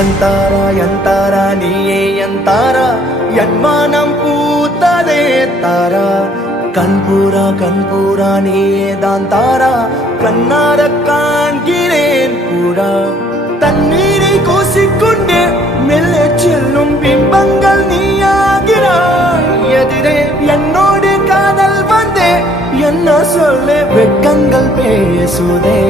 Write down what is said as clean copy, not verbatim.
ಎಂತಾರ ಎಂತಾರ ನೀಯೇ ಎಂತಾರ என்மானம் பூத்ததே தாரா கண்பூரா நீயே தான் தாரா கண்ணார காண்கிறேன் கூடா தண்ணீரை கூசிக்கொண்டே மெல்ல செல்லும் பிம்பங்கள் நீயாகிறாய் எதிரே என்னோடு காதல் வந்தே என்ன சொல்ல வெட்கங்கள் பேசுதே